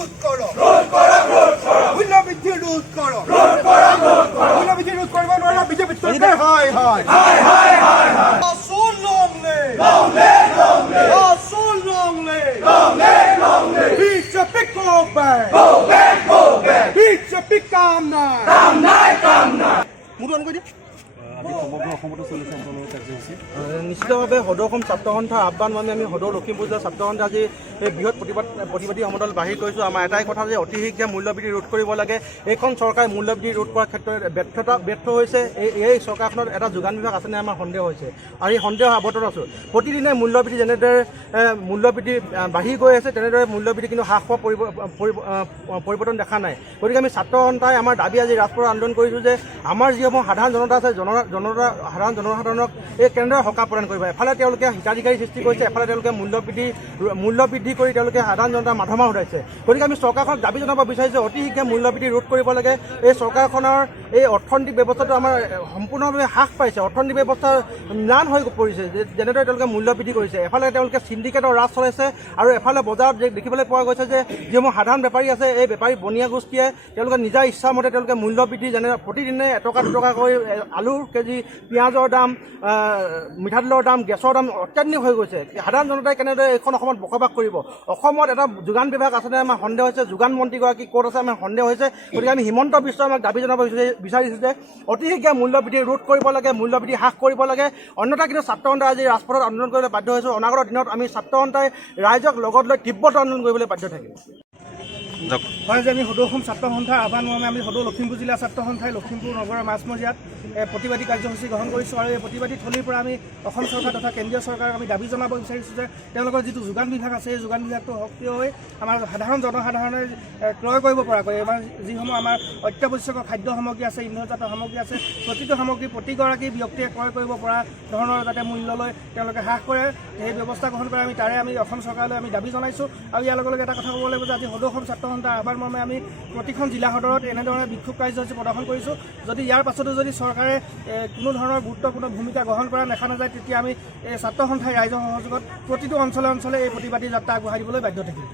রোধ করো মূল্য বৃদ্ধি রোধ করো মূল্য বৃদ্ধি রোধ করবো না বিজেপি সরকার হয় So lonely. BJP go back. BJP come now. মুদন কই দি সমগ্ৰ অসমতো চলিছে আন্দোলনৰ কাৰ্যসূচী নিশ্চিতভাৱে সদৌ অসম ছাত্ৰ সন্থাৰ আহ্বান মানে আমি সদৌ লখিমপুৰ জিলাৰ ছাত্ৰ সন্থা আজি এই বৃহৎ প্ৰতিবাদী সমদল বাহিৰ কৰিছোঁ। আমাৰ এটাই কথা যে অতি শীঘ্ৰে মূল্যবৃদ্ধি ৰোধ কৰিব লাগে। এইখন চৰকাৰে মূল্যবৃদ্ধি ৰোধ কৰাৰ ক্ষেত্ৰত ব্যৰ্থ হৈছে। এই চৰকাৰখনত এটা যোগান বিভাগ আছেনে আমাৰ সন্দেহ হৈছে আৰু এই সন্দেহ আৱৰ্তত আছোঁ। প্ৰতিদিনে মূল্যবৃদ্ধি যেনেদৰে মূল্যবৃদ্ধি বাঢ়ি গৈ আছে তেনেদৰে মূল্যবৃদ্ধি কিন্তু হ্ৰাস হোৱা পৰিৱৰ্তন দেখা নাই। গতিকে আমি ছাত্ৰ সন্থাই আমাৰ দাবী আজি ৰাজপথত আন্দোলন কৰিছোঁ যে আমাৰ যিসমূহ সাধাৰণ জনতা আছে সাধাৰণ জনসাধাৰণক এই কেনেদৰে সকাহ প্ৰদান কৰিব। এফালে তেওঁলোকে হিতাধিকাৰী সৃষ্টি কৰিছে, এফালে তেওঁলোকে মূল্য বৃদ্ধি কৰি তেওঁলোকে সাধাৰণ জনতাৰ মাধমা উঠাইছে। গতিকে আমি চৰকাৰখনক দাবী জনাব বিচাৰিছোঁ অতি শীঘ্ৰে মূল্যবৃদ্ধি ৰোধ কৰিব লাগে। এই চৰকাৰখনৰ এই অৰ্থনৈতিক ব্যৱস্থাটো আমাৰ সম্পূৰ্ণভাৱে হ্ৰাস পাইছে। অৰ্থনৈতিক ব্যৱস্থা ম্লান হৈ পৰিছে যেনেদৰে তেওঁলোকে মূল্যবৃদ্ধি কৰিছে। এফালে তেওঁলোকে চিণ্ডিকেটৰ ৰাজ চলাইছে আৰু এফালে বজাৰত দেখিবলৈ পোৱা গৈছে যে যিসমূহ সাধাৰণ বেপাৰী আছে এই বেপাৰী বনিয়া গোষ্ঠীয়ে তেওঁলোকে নিজা ইচ্ছামতে তেওঁলোকে মূল্যবৃদ্ধি যেনে প্ৰতিদিনে এটকা দুটকাকৈ আলুৰ কেজি, পিঁয়াজৰ দাম, মিঠাতেলৰ দাম, গেছৰ দাম অত্যাধিক হৈ গৈছে। সাধাৰণ জনতাই কেনেদৰে এইখন অসমত বসবাস কৰিব। অসমত এটা যোগান বিভাগ আছেনে আমাৰ সন্দেহ হৈছে। যোগান মন্ত্ৰীগৰাকী ক'ত আছে আমাৰ সন্দেহ হৈছে। গতিকে আমি হিমন্ত বিশ্ব আমাক দাবী জনাব বিচাৰিছোঁ যে অতি শীঘ্ৰে মূল্যবৃদ্ধি ৰোধ কৰিব লাগে, মূল্যবৃদ্ধি হ্ৰাস কৰিব লাগে। অন্যথা কিন্তু ছাত্ৰ সন্থাই আজি ৰাজপথত আন্দোলন কৰিবলৈ বাধ্য হৈছোঁ। অনাগত দিনত আমি ছাত্ৰ সন্থাই ৰাইজক লগত লৈ তীব্ৰ আন্দোলন কৰিবলৈ বাধ্য থাকিম। হয় যে আমি সদৌ অসম ছাত্ৰ সন্থাৰ আহ্বান মৰ্মে আমি সদৌ লখিমপুৰ জিলা ছাত্ৰ সন্থাই লখিমপুৰ নগৰৰ মাজমজিয়াত প্ৰতিবাদী কাৰ্যসূচী গ্ৰহণ কৰিছোঁ আৰু এই প্ৰতিবাদী থলীৰ পৰা আমি অসম চৰকাৰ তথা কেন্দ্ৰীয় চৰকাৰক আমি দাবী জনাব বিচাৰিছোঁ যে তেওঁলোকৰ যিটো যোগান বিভাগ আছে এই যোগান বিভাগটো সক্ৰিয় হৈ আমাৰ সাধাৰণ জনসাধাৰণে ক্ৰয় কৰিব পৰাকৈ আমাৰ যিসমূহ আমাৰ অত্যাৱশ্যকীয় খাদ্য সামগ্ৰী আছে, ইন্ধনজাত সামগ্ৰী আছে, প্ৰতিটো সামগ্ৰী প্ৰতিগৰাকী ব্যক্তিয়ে ক্ৰয় কৰিব পৰা ধৰণৰ যাতে মূল্যলৈ তেওঁলোকে হ্ৰাস কৰে সেই ব্যৱস্থা গ্ৰহণ কৰে আমি অসম চৰকাৰলৈ আমি দাবী জনাইছোঁ। আৰু ইয়াৰ লগে লগে এটা কথা ক'ব লাগিব যে আজি সদৌ অসম ছাত্ৰ সন্থাৰ আহ্বান মৰ্মে আমি প্ৰতিখন জিলা সদৰত এনেধৰণে বিক্ষোভ কাৰ্যসূচী প্ৰদৰ্শন কৰিছোঁ। যদি ইয়াৰ পাছতো যদি চৰকাৰে কোনো ধৰণৰ গুৰুত্বপূৰ্ণ ভূমিকা গ্ৰহণ কৰা দেখা নাযায় তেতিয়া আমি ছাত্ৰ সন্থাই ৰাইজৰ সহযোগত প্ৰতিটো অঞ্চলে এই প্ৰতিবাদী যাত্ৰা আগবঢ়াই দিবলৈ বাধ্য থাকিম।